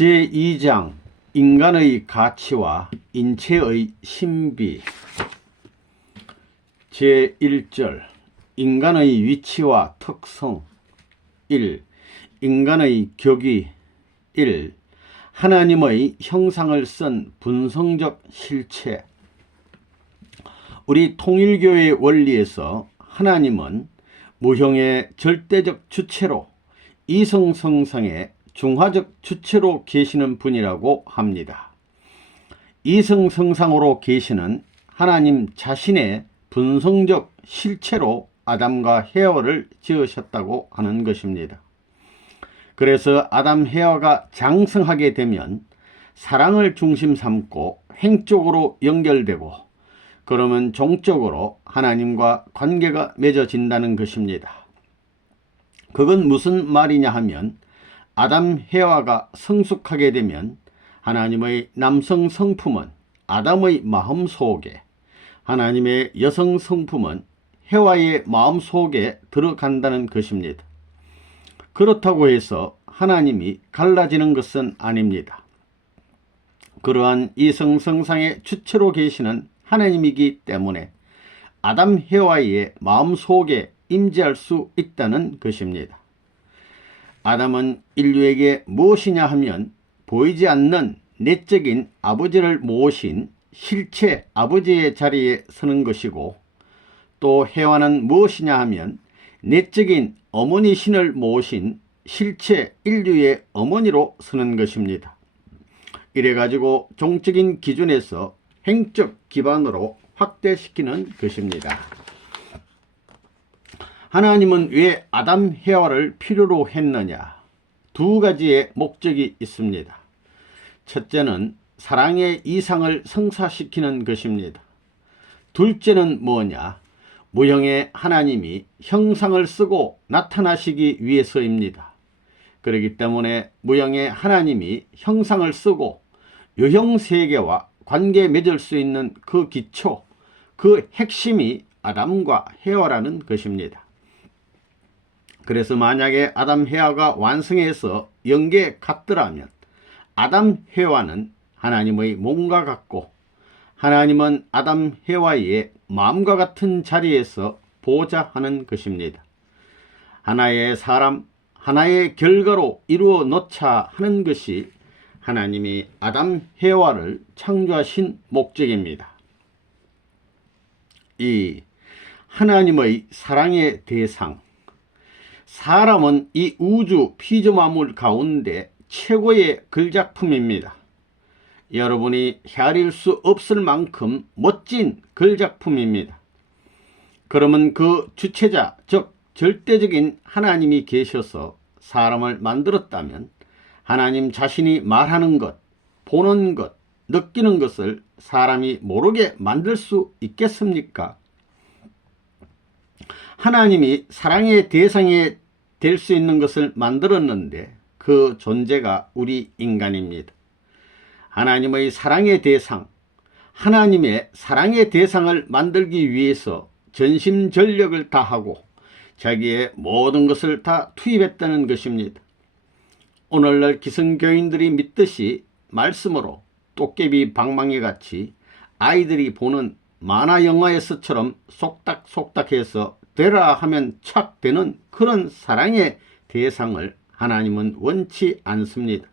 제2장 인간의 가치와 인체의 신비. 제1절 인간의 위치와 특성. 1. 인간의 격의. 1. 하나님의 형상을 쓴 분성적 실체. 우리 통일교의 원리에서 하나님은 무형의 절대적 주체로 이성성상의 중화적 주체로 계시는 분이라고 합니다. 이성성상으로 계시는 하나님 자신의 분성적 실체로 아담과 헤와를 지으셨다고 하는 것입니다. 그래서 아담 헤와가 장성하게 되면 사랑을 중심 삼고 행적으로 연결되고 그러면 종적으로 하나님과 관계가 맺어진다는 것입니다. 그건 무슨 말이냐 하면 아담 헤와가 성숙하게 되면 하나님의 남성 성품은 아담의 마음속에, 하나님의 여성 성품은 헤와의 마음속에 들어간다는 것입니다. 그렇다고 해서 하나님이 갈라지는 것은 아닙니다. 그러한 이성성상의 주체로 계시는 하나님이기 때문에 아담 헤와의 마음속에 임재할 수 있다는 것입니다. 아담은 인류에게 무엇이냐 하면 보이지 않는 내적인 아버지를 모신 실체 아버지의 자리에 서는 것이고, 또 헤와는 무엇이냐 하면 내적인 어머니 신을 모신 실체 인류의 어머니로 서는 것입니다. 이래가지고 종적인 기준에서 행적 기반으로 확대시키는 것입니다. 하나님은 왜 아담 헤와를 필요로 했느냐? 두 가지의 목적이 있습니다. 첫째는 사랑의 이상을 성사시키는 것입니다. 둘째는 뭐냐? 무형의 하나님이 형상을 쓰고 나타나시기 위해서입니다. 그렇기 때문에 무형의 하나님이 형상을 쓰고 유형 세계와 관계 맺을 수 있는 그 기초, 그 핵심이 아담과 헤와라는 것입니다. 그래서 만약에 아담 헤와가 완성해서 영계 같더라면 아담 헤와는 하나님의 몸과 같고 하나님은 아담 헤와의 마음과 같은 자리에서 보좌하는 것입니다. 하나의 사람, 하나의 결과로 이루어 놓자 하는 것이 하나님이 아담 헤와를 창조하신 목적입니다. 2. 하나님의 사랑의 대상. 사람은 이 우주 피조만물 가운데 최고의 글작품입니다. 여러분이 헤아릴 수 없을 만큼 멋진 글작품입니다. 그러면 그 주체자, 즉 절대적인 하나님이 계셔서 사람을 만들었다면 하나님 자신이 말하는 것, 보는 것, 느끼는 것을 사람이 모르게 만들 수 있겠습니까? 하나님이 사랑의 대상이 될 수 있는 것을 만들었는데 그 존재가 우리 인간입니다. 하나님의 사랑의 대상, 하나님의 사랑의 대상을 만들기 위해서 전심전력을 다하고 자기의 모든 것을 다 투입했다는 것입니다. 오늘날 기성교인들이 믿듯이 말씀으로 도깨비 방망이 같이 아이들이 보는 만화 영화에서처럼 속닥속닥해서 되라 하면 착 되는 그런 사랑의 대상을 하나님은 원치 않습니다.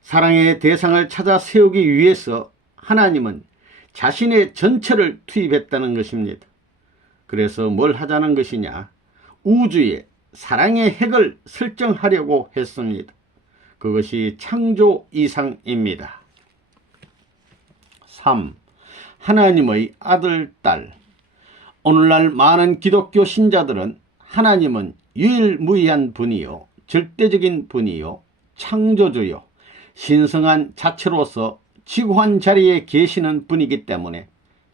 사랑의 대상을 찾아 세우기 위해서 하나님은 자신의 전체를 투입했다는 것입니다. 그래서 뭘 하자는 것이냐? 우주에 사랑의 핵을 설정하려고 했습니다. 그것이 창조 이상입니다. 3. 하나님의 아들, 딸. 오늘날 많은 기독교 신자들은 하나님은 유일무이한 분이요, 절대적인 분이요, 창조주요, 신성한 자체로서 지구한 자리에 계시는 분이기 때문에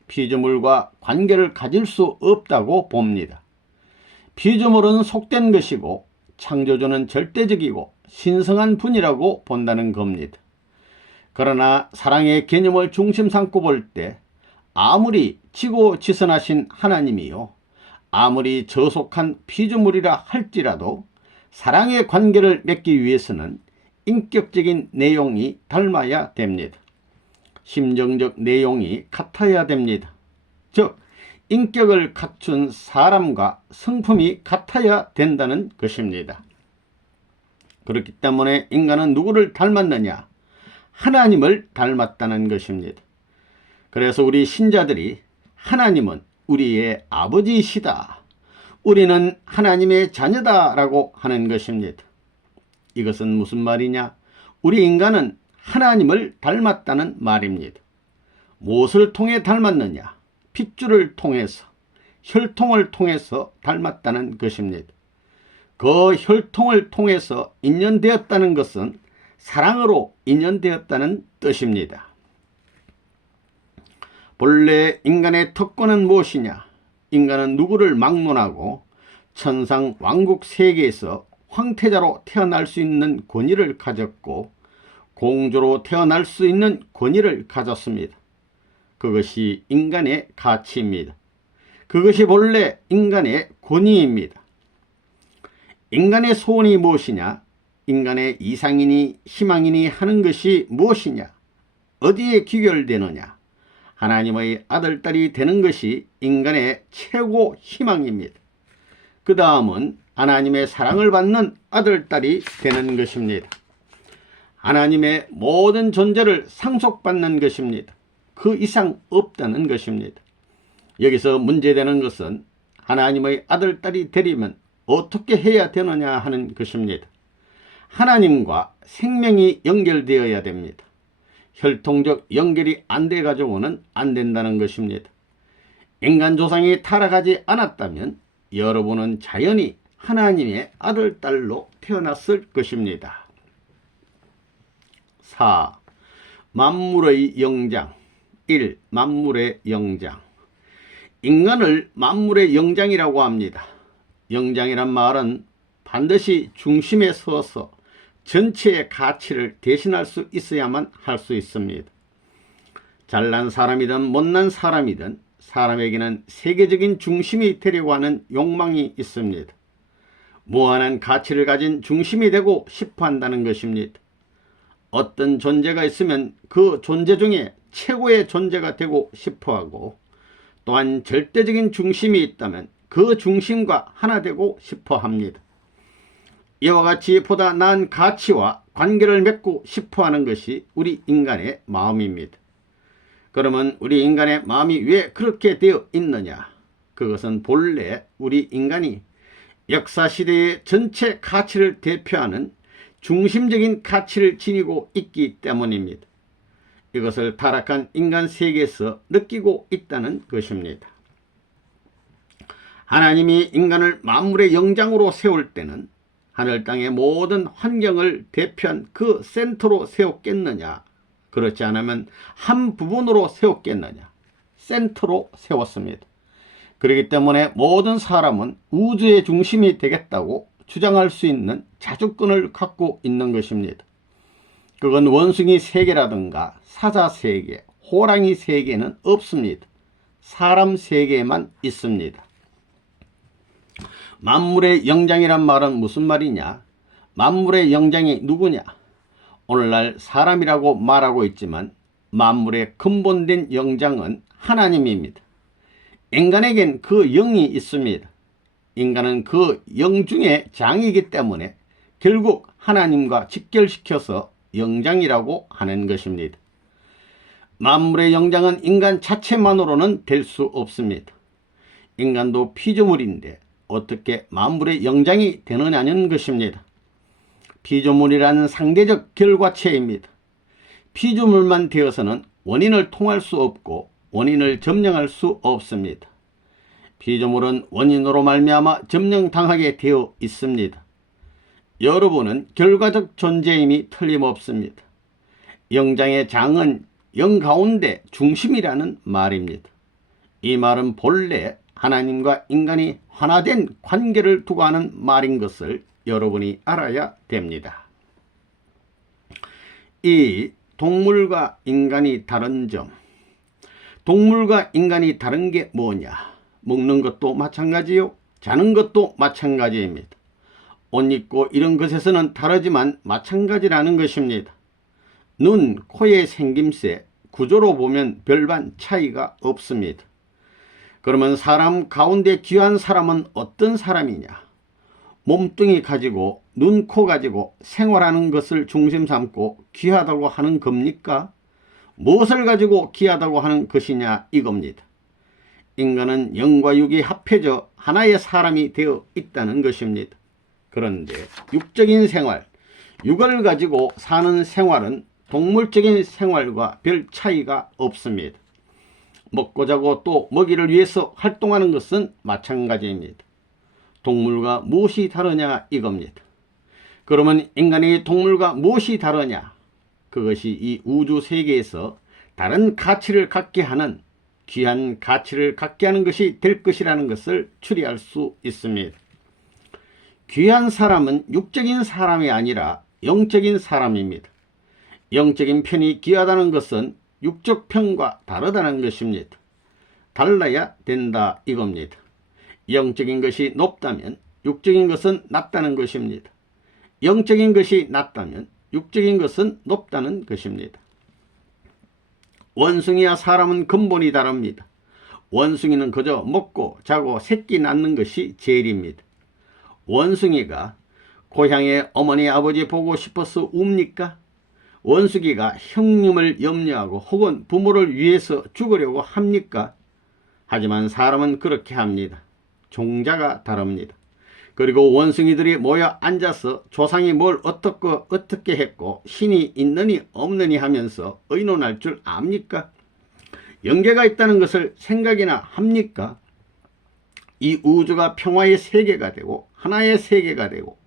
피조물과 관계를 가질 수 없다고 봅니다. 피조물은 속된 것이고 창조주는 절대적이고 신성한 분이라고 본다는 겁니다. 그러나 사랑의 개념을 중심 삼고 볼 때 아무리 지고지선하신 하나님이요, 아무리 저속한 피조물이라 할지라도 사랑의 관계를 맺기 위해서는 인격적인 내용이 닮아야 됩니다. 심정적 내용이 같아야 됩니다. 즉 인격을 갖춘 사람과 성품이 같아야 된다는 것입니다. 그렇기 때문에 인간은 누구를 닮았느냐? 하나님을 닮았다는 것입니다. 그래서 우리 신자들이 하나님은 우리의 아버지이시다, 우리는 하나님의 자녀다 라고 하는 것입니다. 이것은 무슨 말이냐? 우리 인간은 하나님을 닮았다는 말입니다. 무엇을 통해 닮았느냐? 핏줄을 통해서, 혈통을 통해서 닮았다는 것입니다. 그 혈통을 통해서 인연되었다는 것은 사랑으로 인연되었다는 뜻입니다. 본래 인간의 특권은 무엇이냐? 인간은 누구를 막론하고 천상 왕국 세계에서 황태자로 태어날 수 있는 권위를 가졌고 공주로 태어날 수 있는 권위를 가졌습니다. 그것이 인간의 가치입니다. 그것이 본래 인간의 권위입니다. 인간의 소원이 무엇이냐? 인간의 이상이니 희망이니 하는 것이 무엇이냐? 어디에 귀결되느냐? 하나님의 아들, 딸이 되는 것이 인간의 최고 희망입니다. 그 다음은 하나님의 사랑을 받는 아들, 딸이 되는 것입니다. 하나님의 모든 존재를 상속받는 것입니다. 그 이상 없다는 것입니다. 여기서 문제되는 것은 하나님의 아들, 딸이 되려면 어떻게 해야 되느냐 하는 것입니다. 하나님과 생명이 연결되어야 됩니다. 혈통적 연결이 안 돼 가지고는 안 된다는 것입니다. 인간 조상이 타락하지 않았다면 여러분은 자연히 하나님의 아들, 딸로 태어났을 것입니다. 4. 만물의 영장. 1. 만물의 영장. 인간을 만물의 영장이라고 합니다. 영장이란 말은 반드시 중심에 서서 전체의 가치를 대신할 수 있어야만 할 수 있습니다. 잘난 사람이든 못난 사람이든 사람에게는 세계적인 중심이 되려고 하는 욕망이 있습니다. 무한한 가치를 가진 중심이 되고 싶어 한다는 것입니다. 어떤 존재가 있으면 그 존재 중에 최고의 존재가 되고 싶어 하고, 또한 절대적인 중심이 있다면 그 중심과 하나 되고 싶어 합니다. 이와 같이 보다 나은 가치와 관계를 맺고 싶어 하는 것이 우리 인간의 마음입니다. 그러면 우리 인간의 마음이 왜 그렇게 되어 있느냐? 그것은 본래 우리 인간이 역사시대의 전체 가치를 대표하는 중심적인 가치를 지니고 있기 때문입니다. 이것을 타락한 인간 세계에서 느끼고 있다는 것입니다. 하나님이 인간을 만물의 영장으로 세울 때는 하늘 땅의 모든 환경을 대표한 그 센터로 세웠겠느냐? 그렇지 않으면 한 부분으로 세웠겠느냐? 센터로 세웠습니다. 그렇기 때문에 모든 사람은 우주의 중심이 되겠다고 주장할 수 있는 자주권을 갖고 있는 것입니다. 그건 원숭이 세계라든가 사자 세계, 호랑이 세계는 없습니다. 사람 세계에만 있습니다. 만물의 영장이란 말은 무슨 말이냐? 만물의 영장이 누구냐? 오늘날 사람이라고 말하고 있지만 만물의 근본된 영장은 하나님입니다. 인간에겐 그 영이 있습니다. 인간은 그 영 중에 장이기 때문에 결국 하나님과 직결시켜서 영장이라고 하는 것입니다. 만물의 영장은 인간 자체만으로는 될 수 없습니다. 인간도 피조물인데 어떻게 만물의 영장이 되느냐는 것입니다. 피조물이라는 상대적 결과체입니다. 피조물만 되어서는 원인을 통할 수 없고 원인을 점령할 수 없습니다. 피조물은 원인으로 말미암아 점령당하게 되어 있습니다. 여러분은 결과적 존재임이 틀림없습니다. 영장의 장은 영 가운데 중심이라는 말입니다. 이 말은 본래 하나님과 인간이 하나된 관계를 두고 하는 말인 것을 여러분이 알아야 됩니다. 이 동물과 인간이 다른 점. 동물과 인간이 다른 게 뭐냐? 먹는 것도 마찬가지요. 자는 것도 마찬가지입니다. 옷 입고 이런 것에서는 다르지만 마찬가지라는 것입니다. 눈, 코의 생김새, 구조로 보면 별반 차이가 없습니다. 그러면 사람 가운데 귀한 사람은 어떤 사람이냐? 몸뚱이 가지고 눈, 코 가지고 생활하는 것을 중심 삼고 귀하다고 하는 겁니까? 무엇을 가지고 귀하다고 하는 것이냐 이겁니다. 인간은 영과 육이 합해져 하나의 사람이 되어 있다는 것입니다. 그런데 육적인 생활, 육을 가지고 사는 생활은 동물적인 생활과 별 차이가 없습니다. 먹고 자고 또 먹이를 위해서 활동하는 것은 마찬가지입니다. 동물과 무엇이 다르냐 이겁니다. 그러면 인간이 동물과 무엇이 다르냐? 그것이 이 우주 세계에서 다른 가치를 갖게 하는 귀한 가치를 갖게 하는 것이 될 것이라는 것을 추리할 수 있습니다. 귀한 사람은 육적인 사람이 아니라 영적인 사람입니다. 영적인 편이 귀하다는 것은 육적 편과 다르다는 것입니다. 달라야 된다 이겁니다. 영적인 것이 높다면 육적인 것은 낮다는 것입니다. 영적인 것이 낮다면 육적인 것은 높다는 것입니다. 원숭이와 사람은 근본이 다릅니다. 원숭이는 그저 먹고 자고 새끼 낳는 것이 제일입니다. 원숭이가 고향에 어머니 아버지 보고 싶어서 웁니까? 원숭이가 형님을 염려하고 혹은 부모를 위해서 죽으려고 합니까? 하지만 사람은 그렇게 합니다. 종자가 다릅니다. 그리고 원숭이들이 모여 앉아서 조상이 뭘 어떻게 했고 신이 있느니 없느니 하면서 의논할 줄 압니까? 영계가 있다는 것을 생각이나 합니까? 이 우주가 평화의 세계가 되고 하나의 세계가 되고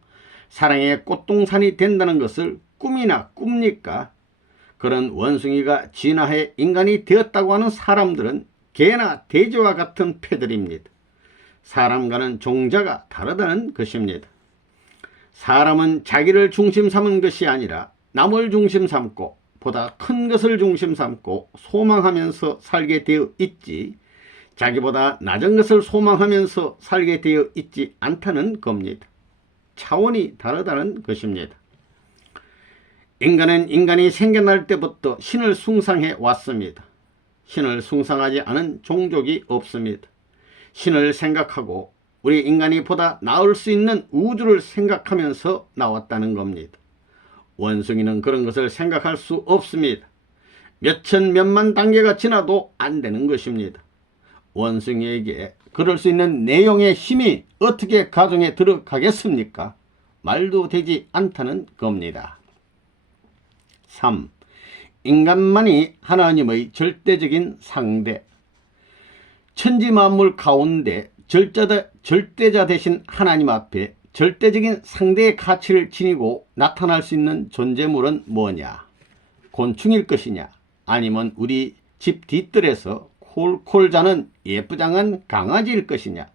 사랑의 꽃동산이 된다는 것을 꿈이나 꿉니까? 그런 원숭이가 진화해 인간이 되었다고 하는 사람들은 개나 돼지와 같은 패들입니다. 사람과는 종자가 다르다는 것입니다. 사람은 자기를 중심 삼은 것이 아니라 남을 중심 삼고 보다 큰 것을 중심 삼고 소망하면서 살게 되어 있지 자기보다 낮은 것을 소망하면서 살게 되어 있지 않다는 겁니다. 차원이 다르다는 것입니다. 인간은 인간이 생겨날 때부터 신을 숭상해 왔습니다. 신을 숭상하지 않은 종족이 없습니다. 신을 생각하고 우리 인간이 보다 나을 수 있는 우주를 생각하면서 나왔다는 겁니다. 원숭이는 그런 것을 생각할 수 없습니다. 몇천 몇만 단계가 지나도 안 되는 것입니다. 원숭이에게 그럴 수 있는 내용의 힘이 어떻게 가정에 들어가겠습니까? 말도 되지 않다는 겁니다. 3. 인간만이 하나님의 절대적인 상대. 천지만물 가운데 절대자 대신 하나님 앞에 절대적인 상대의 가치를 지니고 나타날 수 있는 존재물은 뭐냐? 곤충일 것이냐? 아니면 우리 집 뒤뜰에서 콜콜 자는 예쁘장한 강아지일 것이냐?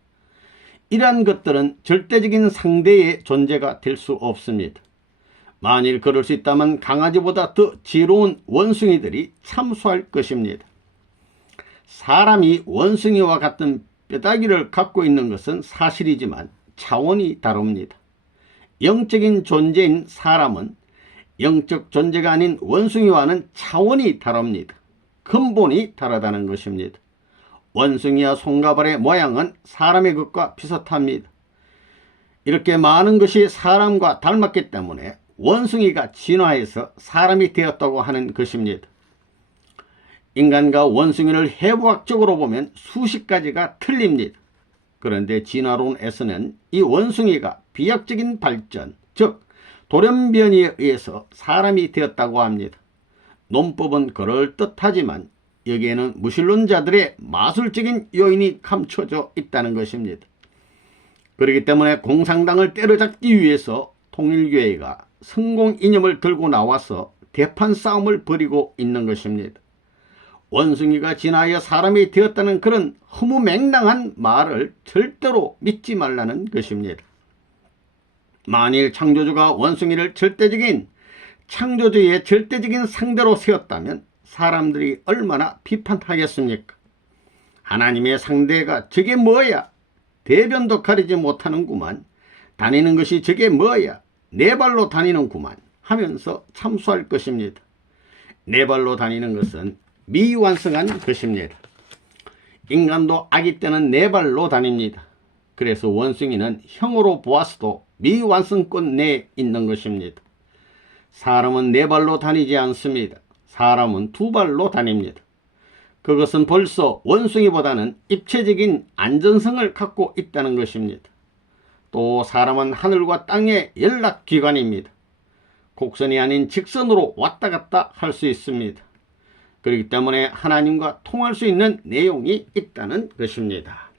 이러한 것들은 절대적인 상대의 존재가 될 수 없습니다. 만일 그럴 수 있다면 강아지보다 더 지혜로운 원숭이들이 참수할 것입니다. 사람이 원숭이와 같은 뼈다귀를 갖고 있는 것은 사실이지만 차원이 다릅니다. 영적인 존재인 사람은 영적 존재가 아닌 원숭이와는 차원이 다릅니다. 근본이 다르다는 것입니다. 원숭이와 손가발의 모양은 사람의 것과 비슷합니다. 이렇게 많은 것이 사람과 닮았기 때문에 원숭이가 진화해서 사람이 되었다고 하는 것입니다. 인간과 원숭이를 해부학적으로 보면 수십 가지가 틀립니다. 그런데 진화론에서는 이 원숭이가 비약적인 발전, 즉 돌연변이에 의해서 사람이 되었다고 합니다. 논법은 그럴듯하지만 여기에는 무신론자들의 마술적인 요인이 감춰져 있다는 것입니다. 그렇기 때문에 공산당을 때려잡기 위해서 통일교회가 성공 이념을 들고 나와서 대판 싸움을 벌이고 있는 것입니다. 원숭이가 진화하여 사람이 되었다는 그런 허무맹랑한 말을 절대로 믿지 말라는 것입니다. 만일 창조주가 원숭이를 창조주의 절대적인 상대로 세웠다면 사람들이 얼마나 비판하겠습니까? 하나님의 상대가 저게 뭐야? 대변도 가리지 못하는구만. 다니는 것이 저게 뭐야? 네 발로 다니는구만 하면서 참수할 것입니다. 네 발로 다니는 것은 미완성한 것입니다. 인간도 아기 때는 네 발로 다닙니다. 그래서 원숭이는 형으로 보았어도 미완성권 내에 있는 것입니다. 사람은 네 발로 다니지 않습니다. 사람은 두 발로 다닙니다. 그것은 벌써 원숭이보다는 입체적인 안전성을 갖고 있다는 것입니다. 또 사람은 하늘과 땅의 연락기관입니다. 곡선이 아닌 직선으로 왔다 갔다 할 수 있습니다. 그렇기 때문에 하나님과 통할 수 있는 내용이 있다는 것입니다.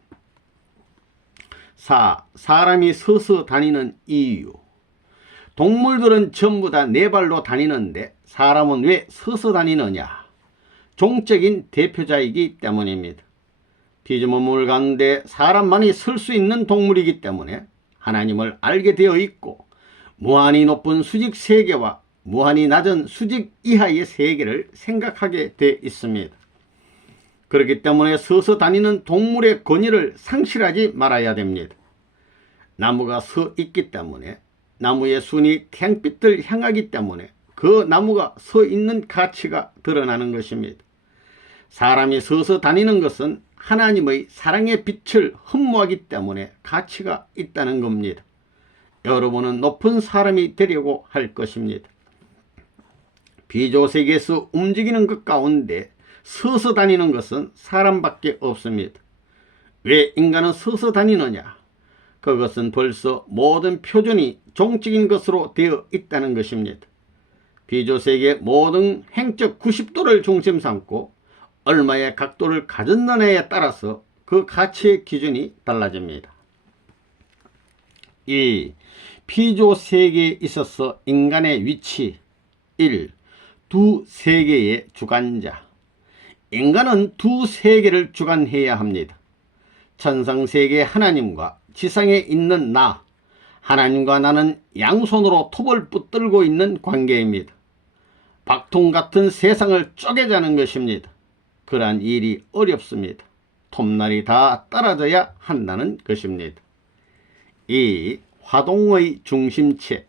4. 사람이 서서 다니는 이유. 동물들은 전부 다 네 발로 다니는데 사람은 왜 서서 다니느냐? 종적인 대표자이기 때문입니다. 피조물 가운데 사람만이 설 수 있는 동물이기 때문에 하나님을 알게 되어 있고 무한히 높은 수직 세계와 무한히 낮은 수직 이하의 세계를 생각하게 되어 있습니다. 그렇기 때문에 서서 다니는 동물의 권위를 상실하지 말아야 됩니다. 나무가 서 있기 때문에 나무의 순이 태양빛을 향하기 때문에 그 나무가 서 있는 가치가 드러나는 것입니다. 사람이 서서 다니는 것은 하나님의 사랑의 빛을 흠모하기 때문에 가치가 있다는 겁니다. 여러분은 높은 사람이 되려고 할 것입니다. 비조세계에서 움직이는 것 가운데 서서 다니는 것은 사람밖에 없습니다. 왜 인간은 서서 다니느냐? 그것은 벌써 모든 표준이 종적인 것으로 되어 있다는 것입니다. 비조세계의 모든 행적 90도를 중심 삼고 얼마의 각도를 가졌느냐에 따라서 그 가치의 기준이 달라집니다. 2. 피조세계에 있어서 인간의 위치. 1. 두 세계의 주관자. 인간은 두 세계를 주관해야 합니다. 천상세계 하나님과 지상에 있는 나, 하나님과 나는 양손으로 톱을 붙들고 있는 관계입니다. 박통 같은 세상을 쪼개자는 것입니다. 그러한 일이 어렵습니다. 톱날이 다 떨어져야 한다는 것입니다. 2. 화동의 중심체.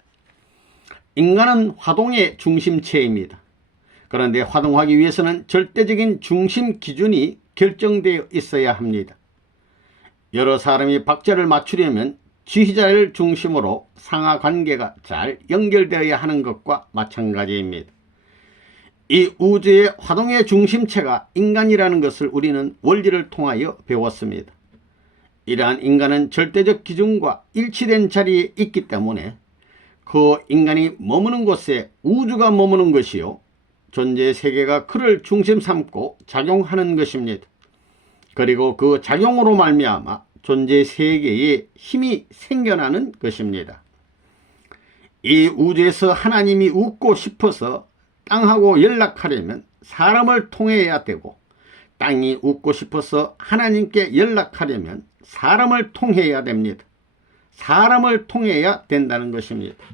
인간은 화동의 중심체입니다. 그런데 화동하기 위해서는 절대적인 중심 기준이 결정되어 있어야 합니다. 여러 사람이 박자를 맞추려면 지휘자를 중심으로 상하 관계가 잘 연결되어야 하는 것과 마찬가지입니다. 이 우주의 화동의 중심체가 인간이라는 것을 우리는 원리를 통하여 배웠습니다. 이러한 인간은 절대적 기준과 일치된 자리에 있기 때문에 그 인간이 머무는 곳에 우주가 머무는 것이요, 존재 세계가 그를 중심 삼고 작용하는 것입니다. 그리고 그 작용으로 말미암아 존재 세계에 힘이 생겨나는 것입니다. 이 우주에서 하나님이 웃고 싶어서 땅하고 연락하려면 사람을 통해야 되고, 땅이 웃고 싶어서 하나님께 연락하려면 사람을 통해야 됩니다. 사람을 통해야 된다는 것입니다.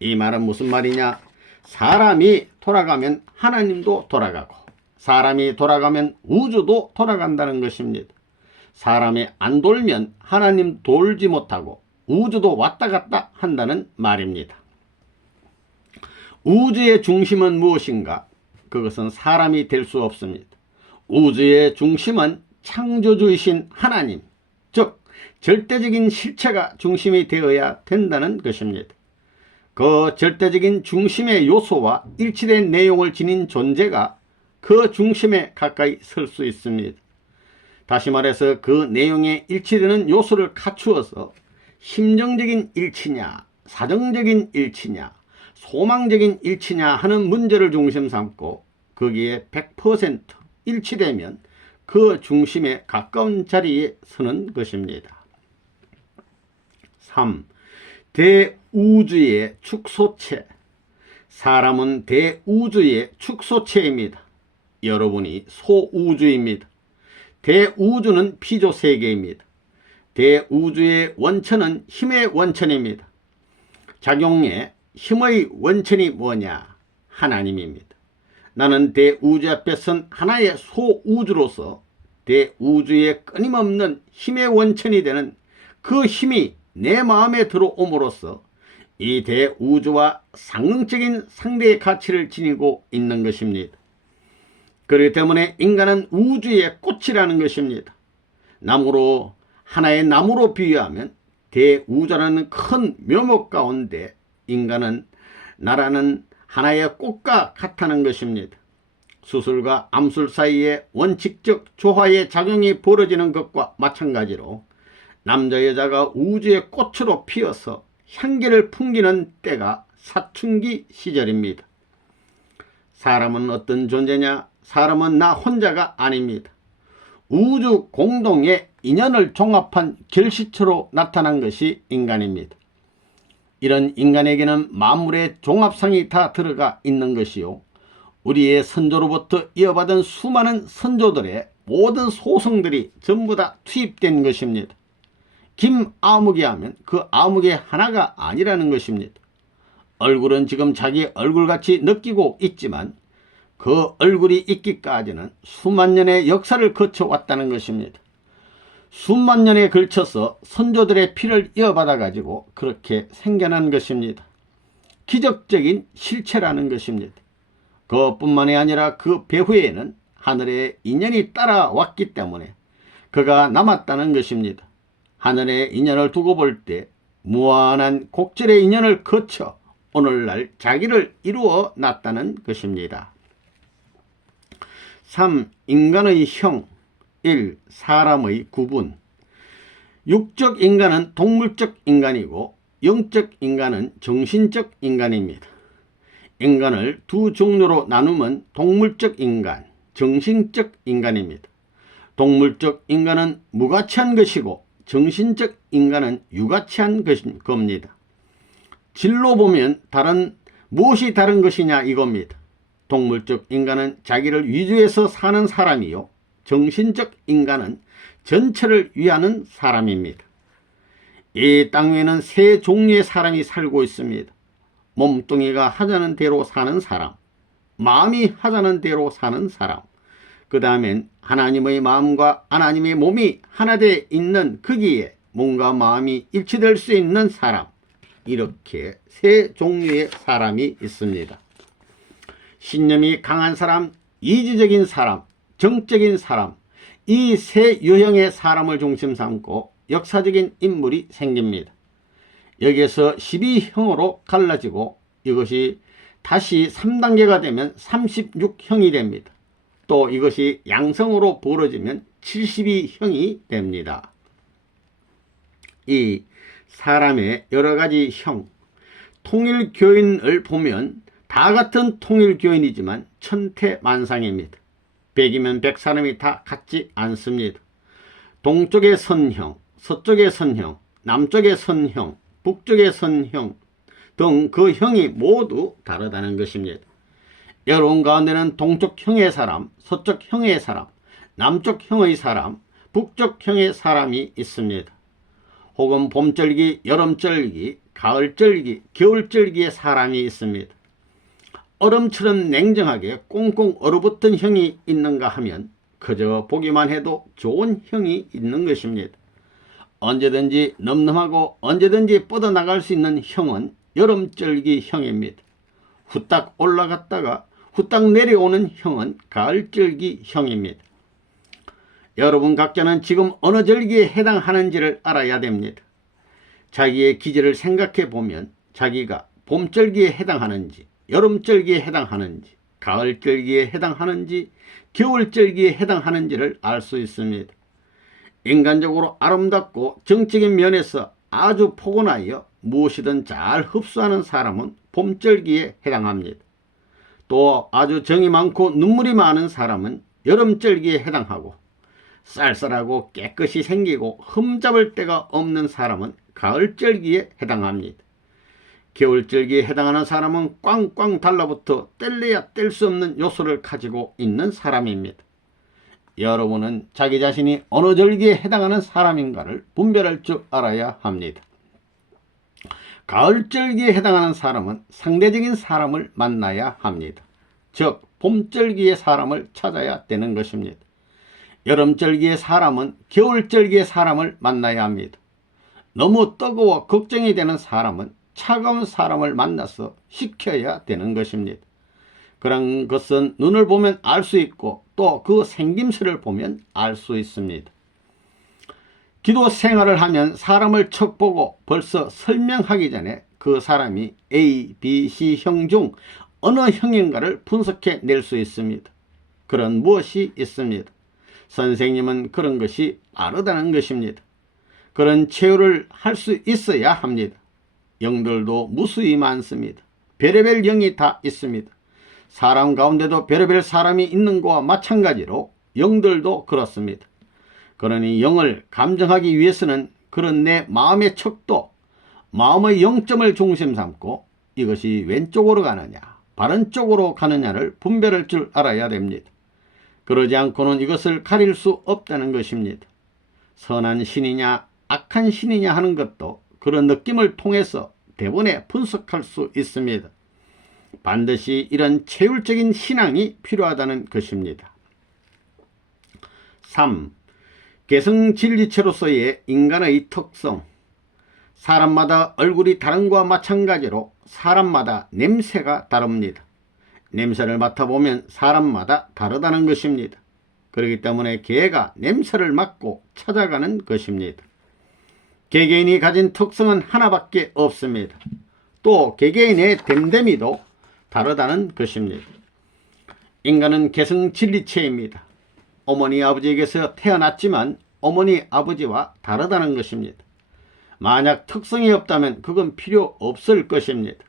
이 말은 무슨 말이냐? 사람이 돌아가면 하나님도 돌아가고, 사람이 돌아가면 우주도 돌아간다는 것입니다. 사람이 안 돌면 하나님 돌지 못하고 우주도 왔다 갔다 한다는 말입니다. 우주의 중심은 무엇인가? 그것은 사람이 될 수 없습니다. 우주의 중심은 창조주이신 하나님, 즉 절대적인 실체가 중심이 되어야 된다는 것입니다. 그 절대적인 중심의 요소와 일치된 내용을 지닌 존재가 그 중심에 가까이 설 수 있습니다. 다시 말해서 그 내용에 일치되는 요소를 갖추어서 심정적인 일치냐, 사정적인 일치냐, 소망적인 일치냐 하는 문제를 중심 삼고 거기에 100% 일치되면 그 중심에 가까운 자리에 서는 것입니다. 3. 대우주의 축소체. 사람은 대우주의 축소체입니다. 여러분이 소우주입니다. 대우주는 피조세계입니다. 대우주의 원천은 힘의 원천입니다. 작용의 힘의 원천이 뭐냐? 하나님입니다. 나는 대우주 앞에 선 하나의 소우주로서 대우주의 끊임없는 힘의 원천이 되는 그 힘이 내 마음에 들어옴으로써 이 대우주와 상응적인 상대의 가치를 지니고 있는 것입니다. 그렇기 때문에 인간은 우주의 꽃이라는 것입니다. 하나의 나무로 비유하면 대우주라는 큰 묘목 가운데 인간은 나라는 하나의 꽃과 같다는 것입니다. 수술과 암술 사이에 원칙적 조화의 작용이 벌어지는 것과 마찬가지로 남자 여자가 우주의 꽃으로 피어서 향기를 풍기는 때가 사춘기 시절입니다. 사람은 어떤 존재냐? 사람은 나 혼자가 아닙니다. 우주 공동의 인연을 종합한 결실체로 나타난 것이 인간입니다. 이런 인간에게는 만물의 종합상이 다 들어가 있는 것이요, 우리의 선조로부터 이어받은 수많은 선조들의 모든 소성들이 전부 다 투입된 것입니다. 김아무개 하면 그 아무개 하나가 아니라는 것입니다. 얼굴은 지금 자기 얼굴같이 느끼고 있지만 그 얼굴이 있기까지는 수만 년의 역사를 거쳐왔다는 것입니다. 수만 년에 걸쳐서 선조들의 피를 이어받아 가지고 그렇게 생겨난 것입니다. 기적적인 실체라는 것입니다. 그것뿐만이 아니라 그 배후에는 하늘의 인연이 따라왔기 때문에 그가 남았다는 것입니다. 하늘의 인연을 두고 볼 때 무한한 곡절의 인연을 거쳐 오늘날 자기를 이루어 놨다는 것입니다. 3. 인간의 형. 1. 사람의 구분. 육적 인간은 동물적 인간이고 영적 인간은 정신적 인간입니다. 인간을 두 종류로 나누면 동물적 인간, 정신적 인간입니다. 동물적 인간은 무가치한 것이고 정신적 인간은 유가치한 겁니다. 질로 보면 무엇이 다른 것이냐 이겁니다. 동물적 인간은 자기를 위주해서 사는 사람이요, 정신적 인간은 전체를 위하는 사람입니다. 이 땅 위에는 세 종류의 사람이 살고 있습니다. 몸뚱이가 하자는 대로 사는 사람, 마음이 하자는 대로 사는 사람, 그 다음엔 하나님의 마음과 하나님의 몸이 하나 되어 있는 거기에 몸과 마음이 일치될 수 있는 사람, 이렇게 세 종류의 사람이 있습니다. 신념이 강한 사람, 이지적인 사람, 정적인 사람, 이 세 유형의 사람을 중심 삼고 역사적인 인물이 생깁니다. 여기에서 12형으로 갈라지고 이것이 다시 3단계가 되면 36형이 됩니다. 또 이것이 양성으로 벌어지면 72형이 됩니다. 이 사람의 여러가지 형, 통일교인을 보면 다 같은 통일교인이지만 천태만상입니다. 100이면 100 사람이 다 같지 않습니다. 동쪽의 선형, 서쪽의 선형, 남쪽의 선형, 북쪽의 선형 등 그 형이 모두 다르다는 것입니다. 여러분 가운데는 동쪽형의 사람, 서쪽형의 사람, 남쪽형의 사람, 북쪽형의 사람이 있습니다. 혹은 봄절기, 여름절기, 가을절기, 겨울절기의 사람이 있습니다. 얼음처럼 냉정하게 꽁꽁 얼어붙은 형이 있는가 하면 그저 보기만 해도 좋은 형이 있는 것입니다. 언제든지 늠름하고 언제든지 뻗어나갈 수 있는 형은 여름절기 형입니다. 후딱 올라갔다가 후딱 내려오는 형은 가을절기 형입니다. 여러분 각자는 지금 어느 절기에 해당하는지를 알아야 됩니다. 자기의 기질을 생각해 보면 자기가 봄절기에 해당하는지, 여름절기에 해당하는지, 가을절기에 해당하는지, 겨울절기에 해당하는지를 알 수 있습니다. 인간적으로 아름답고 정적인 면에서 아주 포근하여 무엇이든 잘 흡수하는 사람은 봄절기에 해당합니다. 또 아주 정이 많고 눈물이 많은 사람은 여름절기에 해당하고, 쌀쌀하고 깨끗이 생기고 흠잡을 데가 없는 사람은 가을절기에 해당합니다. 겨울절기에 해당하는 사람은 꽝꽝 달라붙어 뗄래야 뗄 수 없는 요소를 가지고 있는 사람입니다. 여러분은 자기 자신이 어느 절기에 해당하는 사람인가를 분별할 줄 알아야 합니다. 가을절기에 해당하는 사람은 상대적인 사람을 만나야 합니다. 즉 봄절기의 사람을 찾아야 되는 것입니다. 여름절기의 사람은 겨울절기의 사람을 만나야 합니다. 너무 뜨거워 걱정이 되는 사람은 차가운 사람을 만나서 식혀야 되는 것입니다. 그런 것은 눈을 보면 알 수 있고 또 그 생김새를 보면 알 수 있습니다. 기도 생활을 하면 사람을 척 보고 벌써 설명하기 전에 그 사람이 A, B, C형 중 어느 형인가를 분석해 낼 수 있습니다. 그런 무엇이 있습니다. 선생님은 그런 것이 빠르다는 것입니다. 그런 체험을 할 수 있어야 합니다. 영들도 무수히 많습니다. 별의별 영이 다 있습니다. 사람 가운데도 별의별 사람이 있는 것과 마찬가지로 영들도 그렇습니다. 그러니 영을 감정하기 위해서는 그런 내 마음의 척도, 마음의 영점을 중심 삼고 이것이 왼쪽으로 가느냐 바른 쪽으로 가느냐를 분별할 줄 알아야 됩니다. 그러지 않고는 이것을 가릴 수 없다는 것입니다. 선한 신이냐 악한 신이냐 하는 것도 그런 느낌을 통해서 대본에 분석할 수 있습니다. 반드시 이런 체율적인 신앙이 필요하다는 것입니다. 3. 개성진리체로서의 인간의 특성. 사람마다 얼굴이 다른 것과 마찬가지로 사람마다 냄새가 다릅니다. 냄새를 맡아보면 사람마다 다르다는 것입니다. 그렇기 때문에 개가 냄새를 맡고 찾아가는 것입니다. 개개인이 가진 특성은 하나밖에 없습니다. 또 개개인의 됨됨이도 다르다는 것입니다. 인간은 개성진리체입니다. 어머니 아버지에게서 태어났지만 어머니 아버지와 다르다는 것입니다. 만약 특성이 없다면 그건 필요 없을 것입니다.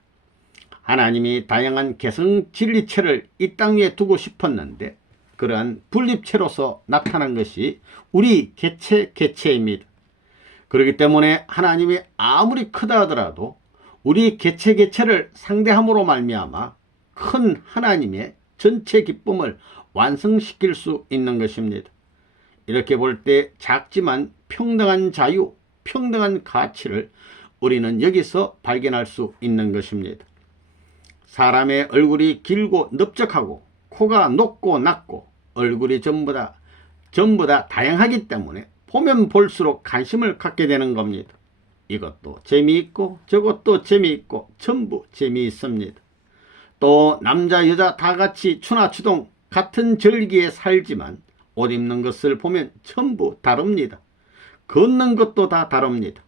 하나님이 다양한 개성진리체를 이 땅 위에 두고 싶었는데 그러한 분립체로서 나타난 것이 우리 개체입니다. 그렇기 때문에 하나님이 아무리 크다 하더라도 우리 개체를 상대함으로 말미암아 큰 하나님의 전체 기쁨을 완성시킬 수 있는 것입니다. 이렇게 볼 때 작지만 평등한 자유, 평등한 가치를 우리는 여기서 발견할 수 있는 것입니다. 사람의 얼굴이 길고 넓적하고 코가 높고 낮고 얼굴이 전부 다 다양하기 때문에 보면 볼수록 관심을 갖게 되는 겁니다. 이것도 재미있고 저것도 재미있고 전부 재미있습니다. 또 남자 여자 다 같이 추나추동 같은 절기에 살지만 옷 입는 것을 보면 전부 다릅니다. 걷는 것도 다 다릅니다.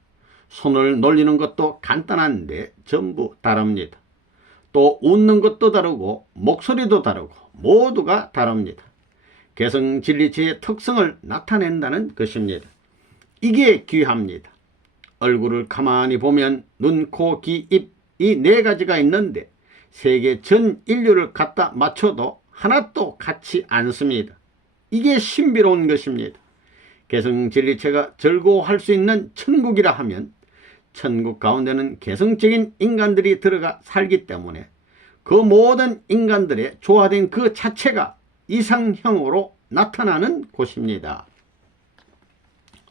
손을 놀리는 것도 간단한데 전부 다릅니다. 또 웃는 것도 다르고 목소리도 다르고 모두가 다릅니다. 개성진리체의 특성을 나타낸다는 것입니다. 이게 귀합니다. 얼굴을 가만히 보면 눈, 코, 귀, 입 이 네 가지가 있는데 세계 전 인류를 갖다 맞춰도 하나도 같지 않습니다. 이게 신비로운 것입니다. 개성진리체가 즐거워할 수 있는 천국이라 하면 천국 가운데는 개성적인 인간들이 들어가 살기 때문에 그 모든 인간들의 조화된 그 자체가 이상형으로 나타나는 곳입니다.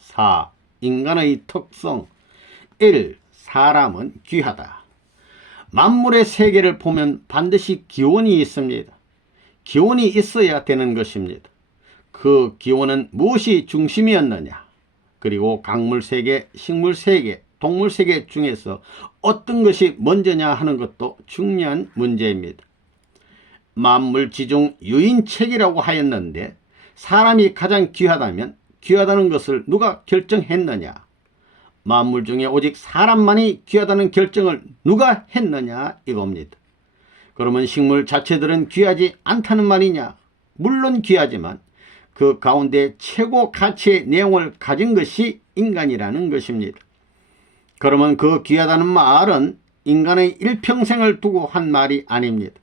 4. 인간의 특성. 1. 사람은 귀하다. 만물의 세계를 보면 반드시 기원이 있습니다. 기원이 있어야 되는 것입니다. 그 기원은 무엇이 중심이었느냐, 그리고 강물세계, 식물세계, 동물세계 중에서 어떤 것이 먼저냐 하는 것도 중요한 문제입니다. 만물지중 유인책이라고 하였는데 사람이 가장 귀하다면 귀하다는 것을 누가 결정했느냐, 만물 중에 오직 사람만이 귀하다는 결정을 누가 했느냐 이겁니다. 그러면 식물 자체들은 귀하지 않다는 말이냐? 물론 귀하지만 그 가운데 최고 가치의 내용을 가진 것이 인간이라는 것입니다. 그러면 그 귀하다는 말은 인간의 일평생을 두고 한 말이 아닙니다.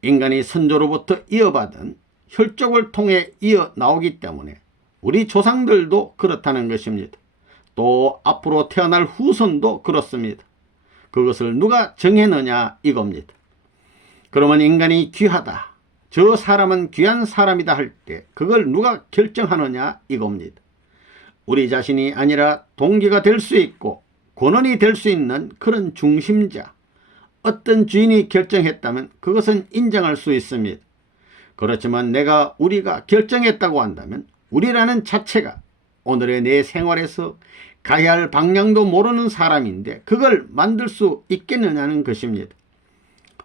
인간이 선조로부터 이어받은 혈족을 통해 이어 나오기 때문에 우리 조상들도 그렇다는 것입니다. 또 앞으로 태어날 후손도 그렇습니다. 그것을 누가 정했느냐 이겁니다. 그러면 인간이 귀하다, 저 사람은 귀한 사람이다 할 때 그걸 누가 결정하느냐 이겁니다. 우리 자신이 아니라 동기가 될 수 있고 권원이 될 수 있는 그런 중심자, 어떤 주인이 결정했다면 그것은 인정할 수 있습니다. 그렇지만 우리가 결정했다고 한다면 우리라는 자체가 오늘의 내 생활에서 가야 할 방향도 모르는 사람인데 그걸 만들 수 있겠느냐는 것입니다.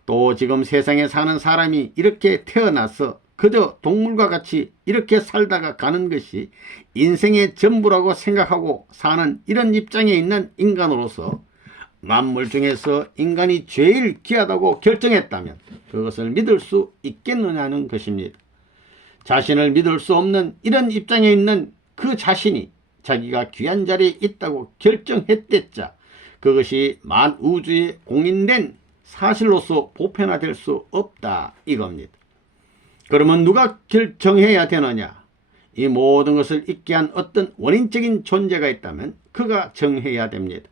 또 지금 세상에 사는 사람이 이렇게 태어나서 그저 동물과 같이 이렇게 살다가 가는 것이 인생의 전부라고 생각하고 사는 이런 입장에 있는 인간으로서 만물 중에서 인간이 제일 귀하다고 결정했다면 그것을 믿을 수 있겠느냐는 것입니다. 자신을 믿을 수 없는 이런 입장에 있는 그 자신이 자기가 귀한 자리에 있다고 결정했댔자 그것이 만우주에 공인된 사실로서 보편화될 수 없다 이겁니다. 그러면 누가 결정해야 되느냐? 이 모든 것을 있게 한 어떤 원인적인 존재가 있다면 그가 정해야 됩니다.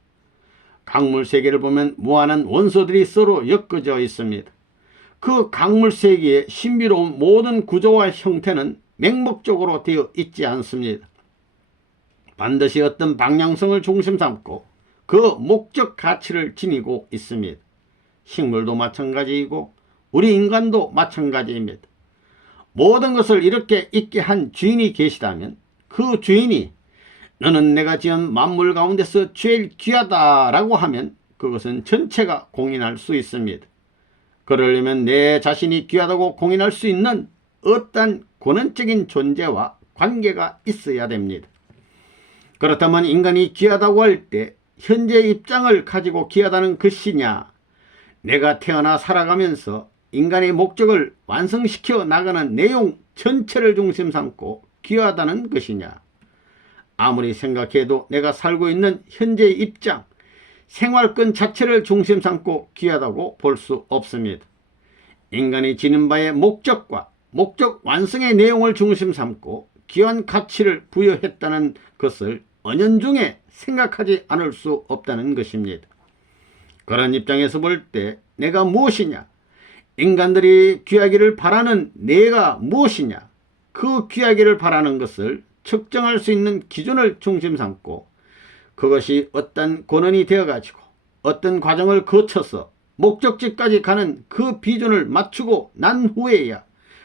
강물 세계를 보면 무한한 원소들이 서로 엮어져 있습니다. 그 강물 세계의 신비로운 모든 구조와 형태는 맹목적으로 되어 있지 않습니다. 반드시 어떤 방향성을 중심 삼고 그 목적 가치를 지니고 있습니다. 식물도 마찬가지이고 우리 인간도 마찬가지입니다. 모든 것을 이렇게 있게 한 주인이 계시다면 그 주인이 너는 내가 지은 만물 가운데서 제일 귀하다라고 하면 그것은 전체가 공인할 수 있습니다. 그러려면 내 자신이 귀하다고 공인할 수 있는 어떤 근원적인 존재와 관계가 있어야 됩니다. 그렇다면 인간이 귀하다고 할 때 현재 입장을 가지고 귀하다는 것이냐, 내가 태어나 살아가면서 인간의 목적을 완성시켜 나가는 내용 전체를 중심 삼고 귀하다는 것이냐, 아무리 생각해도 내가 살고 있는 현재의 입장, 생활권 자체를 중심 삼고 귀하다고 볼 수 없습니다. 인간이 지닌 바의 목적과 목적 완성의 내용을 중심 삼고 귀한 가치를 부여했다는 것을 은연중에 생각하지 않을 수 없다는 것입니다. 그런 입장에서 볼 때 내가 무엇이냐, 인간들이 귀하기를 바라는 내가 무엇이냐, 그 귀하기를 바라는 것을 측정할 수 있는 기준을 중심 삼고 그것이 어떤 권한이 되어가지고 어떤 과정을 거쳐서 목적지까지 가는 그 비준을 맞추고 난 후에야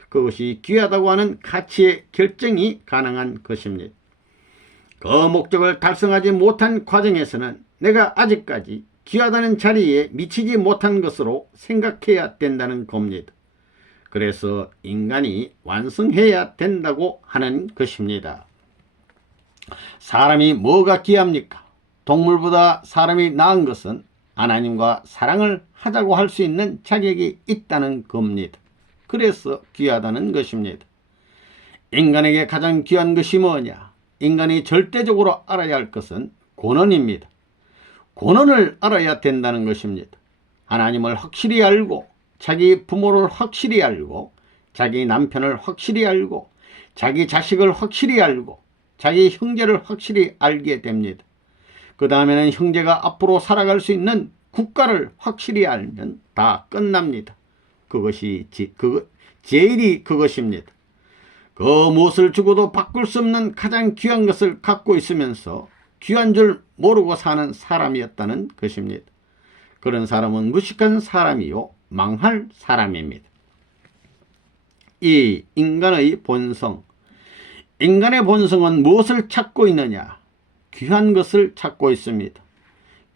그것이 귀하다고 하는 가치의 결정이 가능한 것입니다. 그 목적을 달성하지 못한 과정에서는 내가 아직까지 귀하다는 자리에 미치지 못한 것으로 생각해야 된다는 겁니다. 그래서 인간이 완성해야 된다고 하는 것입니다. 사람이 뭐가 귀합니까? 동물보다 사람이 나은 것은 하나님과 사랑을 하자고 할 수 있는 자격이 있다는 겁니다. 그래서 귀하다는 것입니다. 인간에게 가장 귀한 것이 뭐냐? 인간이 절대적으로 알아야 할 것은 권원입니다. 권원을 알아야 된다는 것입니다. 하나님을 확실히 알고 자기 부모를 확실히 알고 자기 남편을 확실히 알고 자기 자식을 확실히 알고 자기 형제를 확실히 알게 됩니다. 그 다음에는 형제가 앞으로 살아갈 수 있는 국가를 확실히 알면 다 끝납니다. 그것이 제일이 그것입니다. 그 무엇을 주고도 바꿀 수 없는 가장 귀한 것을 갖고 있으면서 귀한 줄 모르고 사는 사람이었다는 것입니다. 그런 사람은 무식한 사람이요 망할 사람입니다. 이 인간의 본성. 인간의 본성은 무엇을 찾고 있느냐? 귀한 것을 찾고 있습니다.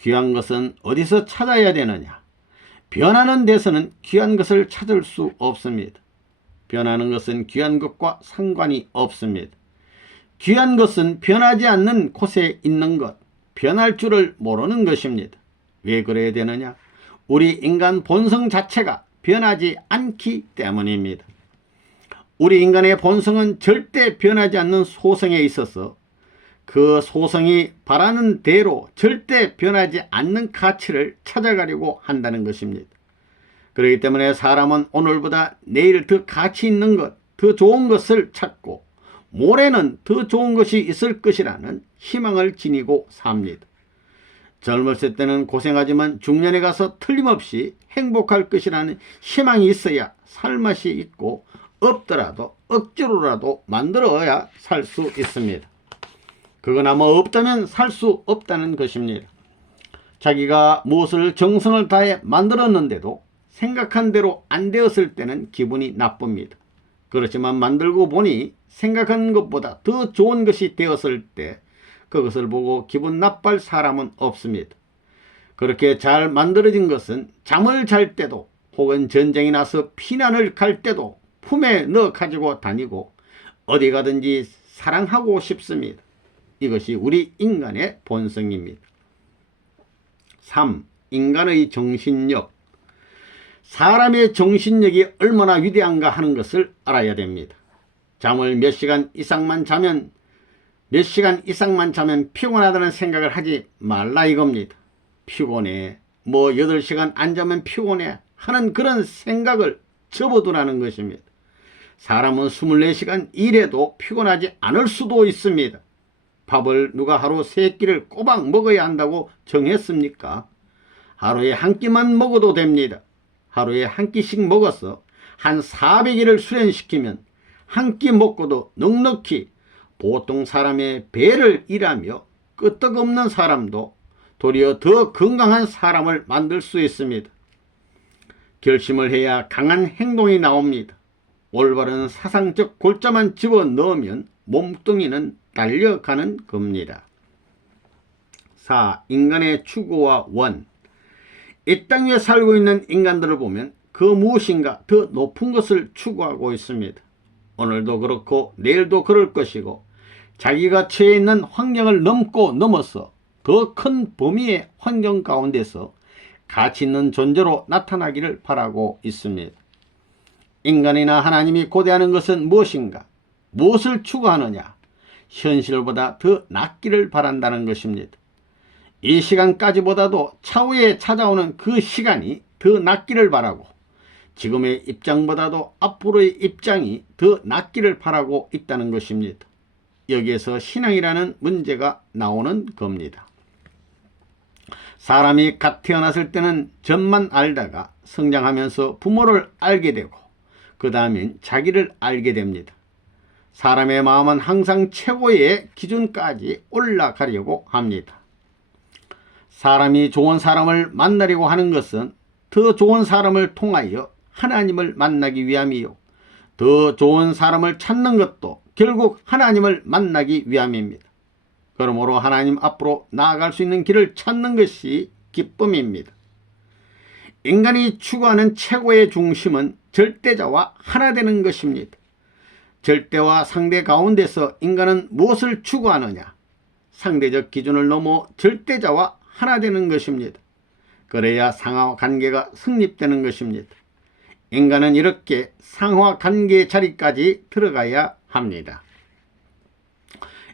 귀한 것은 어디서 찾아야 되느냐? 변하는 데서는 귀한 것을 찾을 수 없습니다. 변하는 것은 귀한 것과 상관이 없습니다. 귀한 것은 변하지 않는 곳에 있는 것, 변할 줄을 모르는 것입니다. 왜 그래야 되느냐? 우리 인간 본성 자체가 변하지 않기 때문입니다. 우리 인간의 본성은 절대 변하지 않는 소성에 있어서 그 소성이 바라는 대로 절대 변하지 않는 가치를 찾아가려고 한다는 것입니다. 그렇기 때문에 사람은 오늘보다 내일 더 가치 있는 것, 더 좋은 것을 찾고 모레는 더 좋은 것이 있을 것이라는 희망을 지니고 삽니다. 젊었을 때는 고생하지만 중년에 가서 틀림없이 행복할 것이라는 희망이 있어야 살맛이 있고 없더라도 억지로라도 만들어야 살 수 있습니다. 그거나 뭐 없다면 살 수 없다는 것입니다. 자기가 무엇을 정성을 다해 만들었는데도 생각한 대로 안 되었을 때는 기분이 나쁩니다. 그렇지만 만들고 보니 생각한 것보다 더 좋은 것이 되었을 때 그것을 보고 기분 나빠할 사람은 없습니다. 그렇게 잘 만들어진 것은 잠을 잘 때도 혹은 전쟁이 나서 피난을 갈 때도 품에 넣어 가지고 다니고 어디 가든지 사랑하고 싶습니다. 이것이 우리 인간의 본성입니다. 3. 인간의 정신력. 사람의 정신력이 얼마나 위대한가 하는 것을 알아야 됩니다. 잠을 몇 시간 이상만 자면 피곤하다는 생각을 하지 말라 이겁니다. 피곤해, 8시간 안 자면 피곤해 하는 그런 생각을 접어두라는 것입니다. 사람은 24시간 일해도 피곤하지 않을 수도 있습니다. 밥을 누가 하루 3끼를 꼬박 먹어야 한다고 정했습니까? 하루에 한 끼만 먹어도 됩니다. 하루에 한 끼씩 먹어서 한 400일을 수련시키면 한 끼 먹고도 넉넉히 보통 사람의 배를 일하며 끄떡없는 사람도 도리어 더 건강한 사람을 만들 수 있습니다. 결심을 해야 강한 행동이 나옵니다. 올바른 사상적 골자만 집어넣으면 몸뚱이는 달려가는 겁니다. 4. 인간의 추구와 원. 이 땅 위에 살고 있는 인간들을 보면 그 무엇인가 더 높은 것을 추구하고 있습니다. 오늘도 그렇고 내일도 그럴 것이고 자기가 처해 있는 환경을 넘어서 더 큰 범위의 환경 가운데서 가치 있는 존재로 나타나기를 바라고 있습니다. 인간이나 하나님이 고대하는 것은 무엇인가? 무엇을 추구하느냐? 현실보다 더 낫기를 바란다는 것입니다. 이 시간까지보다도 차후에 찾아오는 그 시간이 더 낫기를 바라고 지금의 입장보다도 앞으로의 입장이 더 낫기를 바라고 있다는 것입니다. 여기에서 신앙이라는 문제가 나오는 겁니다. 사람이 갓 태어났을 때는 전만 알다가 성장하면서 부모를 알게 되고 그 다음엔 자기를 알게 됩니다. 사람의 마음은 항상 최고의 기준까지 올라가려고 합니다. 사람이 좋은 사람을 만나려고 하는 것은 더 좋은 사람을 통하여 하나님을 만나기 위함이요. 더 좋은 사람을 찾는 것도 결국 하나님을 만나기 위함입니다. 그러므로 하나님 앞으로 나아갈 수 있는 길을 찾는 것이 기쁨입니다. 인간이 추구하는 최고의 중심은 절대자와 하나 되는 것입니다. 절대와 상대 가운데서 인간은 무엇을 추구하느냐? 상대적 기준을 넘어 절대자와 하나 되는 것입니다. 그래야 상하 관계가 성립되는 것입니다. 인간은 이렇게 상하 관계의 자리까지 들어가야 합니다.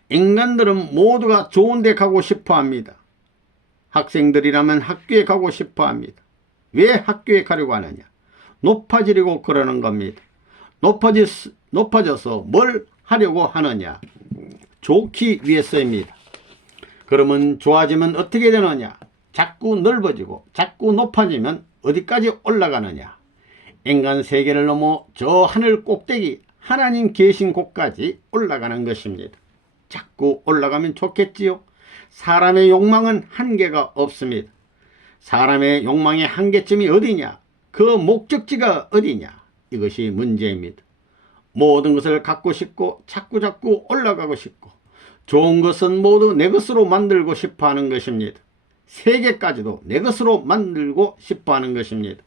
인간들은 모두가 좋은 데 가고 싶어 합니다. 학생들이라면 학교에 가고 싶어 합니다. 왜 학교에 가려고 하느냐? 높아지려고 그러는 겁니다. 높아져서 뭘 하려고 하느냐? 좋기 위해서입니다. 그러면 좋아지면 어떻게 되느냐? 자꾸 넓어지고 자꾸 높아지면 어디까지 올라가느냐? 인간 세계를 넘어 저 하늘 꼭대기 하나님 계신 곳까지 올라가는 것입니다. 자꾸 올라가면 좋겠지요? 사람의 욕망은 한계가 없습니다. 사람의 욕망의 한계점이 어디냐? 그 목적지가 어디냐? 이것이 문제입니다. 모든 것을 갖고 싶고 자꾸 올라가고 싶고 좋은 것은 모두 내 것으로 만들고 싶어 하는 것입니다. 세계까지도 내 것으로 만들고 싶어 하는 것입니다.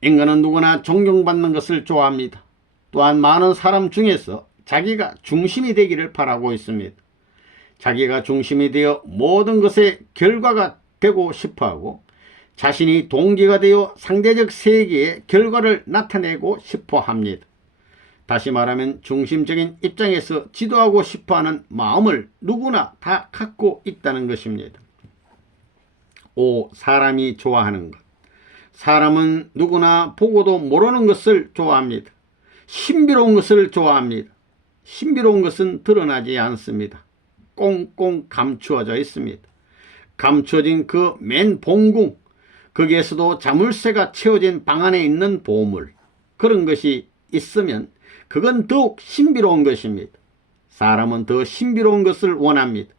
인간은 누구나 존경받는 것을 좋아합니다. 또한 많은 사람 중에서 자기가 중심이 되기를 바라고 있습니다. 자기가 중심이 되어 모든 것의 결과가 되고 싶어하고 자신이 동기가 되어 상대적 세계의 결과를 나타내고 싶어 합니다. 다시 말하면 중심적인 입장에서 지도하고 싶어하는 마음을 누구나 다 갖고 있다는 것입니다. 5. 사람이 좋아하는 것. 사람은 누구나 보고도 모르는 것을 좋아합니다. 신비로운 것을 좋아합니다. 신비로운 것은 드러나지 않습니다. 꽁꽁 감추어져 있습니다. 감추어진 그 맨 봉궁, 거기에서도 자물쇠가 채워진 방 안에 있는 보물, 그런 것이 있으면 그건 더욱 신비로운 것입니다. 사람은 더 신비로운 것을 원합니다.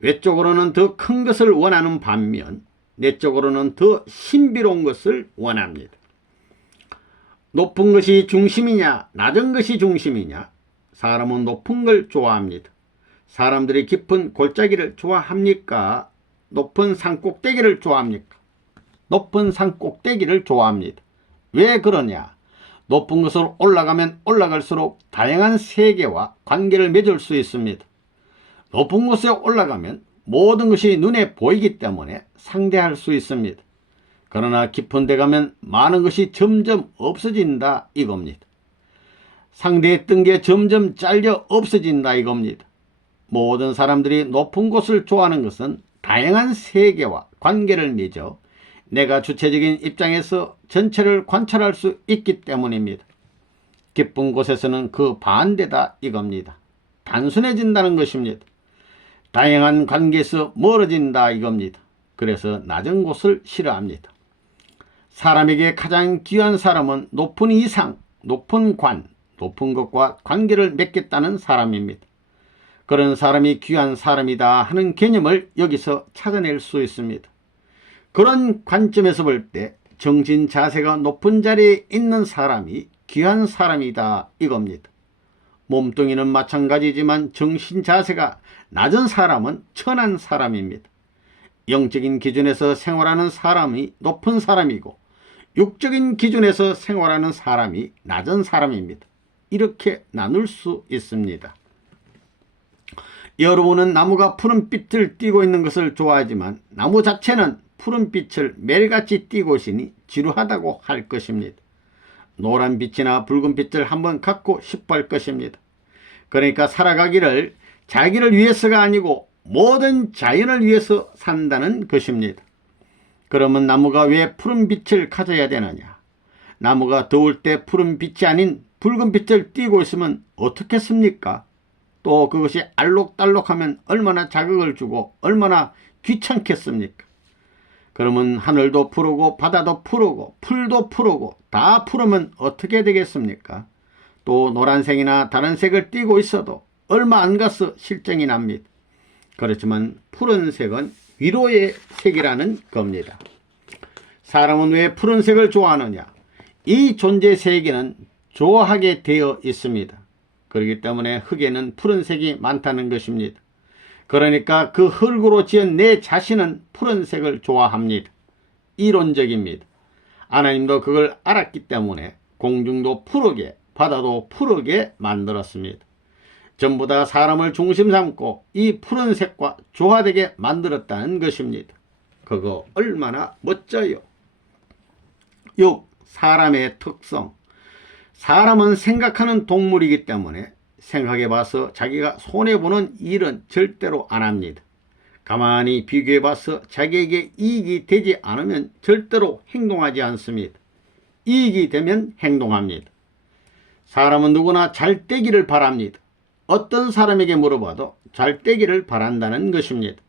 외적으로는 더 큰 것을 원하는 반면 내적으로는 더 신비로운 것을 원합니다. 높은 것이 중심이냐 낮은 것이 중심이냐? 사람은 높은 걸 좋아합니다. 사람들이 깊은 골짜기를 좋아합니까? 높은 산 꼭대기를 좋아합니까? 높은 산 꼭대기를 좋아합니다. 왜 그러냐? 높은 곳으로 올라가면 올라갈수록 다양한 세계와 관계를 맺을 수 있습니다. 높은 곳에 올라가면 모든 것이 눈에 보이기 때문에 상대할 수 있습니다. 그러나 깊은 데 가면 많은 것이 점점 없어진다 이겁니다. 상대했던 게 점점 잘려 없어진다 이겁니다. 모든 사람들이 높은 곳을 좋아하는 것은 다양한 세계와 관계를 맺어 내가 주체적인 입장에서 전체를 관찰할 수 있기 때문입니다. 깊은 곳에서는 그 반대다 이겁니다. 단순해진다는 것입니다. 다양한 관계에서 멀어진다 이겁니다. 그래서 낮은 곳을 싫어합니다. 사람에게 가장 귀한 사람은 높은 이상, 높은 관, 높은 것과 관계를 맺겠다는 사람입니다. 그런 사람이 귀한 사람이다 하는 개념을 여기서 찾아낼 수 있습니다. 그런 관점에서 볼 때 정신 자세가 높은 자리에 있는 사람이 귀한 사람이다 이겁니다. 몸뚱이는 마찬가지지만 정신 자세가 낮은 사람은 천한 사람입니다. 영적인 기준에서 생활하는 사람이 높은 사람이고 육적인 기준에서 생활하는 사람이 낮은 사람입니다. 이렇게 나눌 수 있습니다. 여러분은 나무가 푸른빛을 띠고 있는 것을 좋아하지만 나무 자체는 푸른빛을 매일같이 띠고 있으니 지루하다고 할 것입니다. 노란빛이나 붉은빛을 한번 갖고 싶어 할 것입니다. 그러니까 살아가기를 자기를 위해서가 아니고 모든 자연을 위해서 산다는 것입니다. 그러면 나무가 왜 푸른빛을 가져야 되느냐? 나무가 더울 때 푸른빛이 아닌 붉은빛을 띠고 있으면 어떻겠습니까? 또 그것이 알록달록하면 얼마나 자극을 주고 얼마나 귀찮겠습니까? 그러면 하늘도 푸르고 바다도 푸르고 풀도 푸르고 다 푸르면 어떻게 되겠습니까? 또 노란색이나 다른 색을 띠고 있어도 얼마 안 가서 실증이 납니다. 그렇지만 푸른색은 위로의 색이라는 겁니다. 사람은 왜 푸른색을 좋아하느냐? 이 존재 세계는 좋아하게 되어 있습니다. 그렇기 때문에 흙에는 푸른색이 많다는 것입니다. 그러니까 그 흙으로 지은 내 자신은 푸른색을 좋아합니다. 이론적입니다. 하나님도 그걸 알았기 때문에 공중도 푸르게 바다도 푸르게 만들었습니다. 전부 다 사람을 중심 삼고 이 푸른색과 조화되게 만들었다는 것입니다. 그거 얼마나 멋져요. 6. 사람의 특성. 사람은 생각하는 동물이기 때문에 생각해봐서 자기가 손해보는 일은 절대로 안 합니다. 가만히 비교해봐서 자기에게 이익이 되지 않으면 절대로 행동하지 않습니다. 이익이 되면 행동합니다. 사람은 누구나 잘 되기를 바랍니다. 어떤 사람에게 물어봐도 잘 되기를 바란다는 것입니다.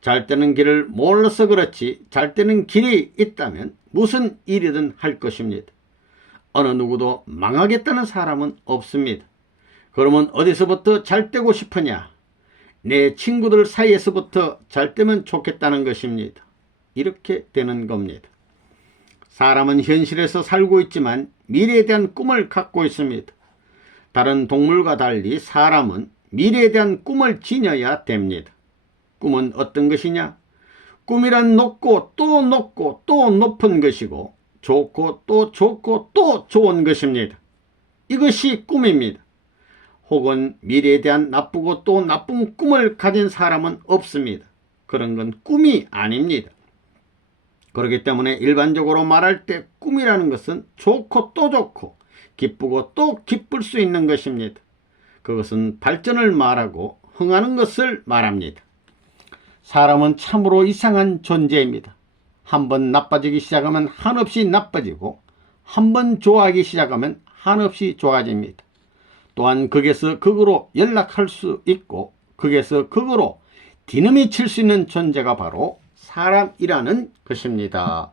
잘 되는 길을 몰라서 그렇지 잘 되는 길이 있다면 무슨 일이든 할 것입니다. 어느 누구도 망하겠다는 사람은 없습니다. 그러면 어디서부터 잘 되고 싶으냐? 내 친구들 사이에서부터 잘 되면 좋겠다는 것입니다. 이렇게 되는 겁니다. 사람은 현실에서 살고 있지만 미래에 대한 꿈을 갖고 있습니다. 다른 동물과 달리 사람은 미래에 대한 꿈을 지녀야 됩니다. 꿈은 어떤 것이냐? 꿈이란 높고 또 높고 또 높은 것이고 좋고 또 좋고 또 좋은 것입니다. 이것이 꿈입니다. 혹은 미래에 대한 나쁘고 또 나쁜 꿈을 가진 사람은 없습니다. 그런 건 꿈이 아닙니다. 그렇기 때문에 일반적으로 말할 때 꿈이라는 것은 좋고 또 좋고 기쁘고 또 기쁠 수 있는 것입니다. 그것은 발전을 말하고 흥하는 것을 말합니다. 사람은 참으로 이상한 존재입니다. 한번 나빠지기 시작하면 한없이 나빠지고 한번 좋아하기 시작하면 한없이 좋아집니다. 또한 극에서 극으로 연락할 수 있고 극에서 극으로 디너미 칠 수 있는 존재가 바로 사람이라는 것입니다.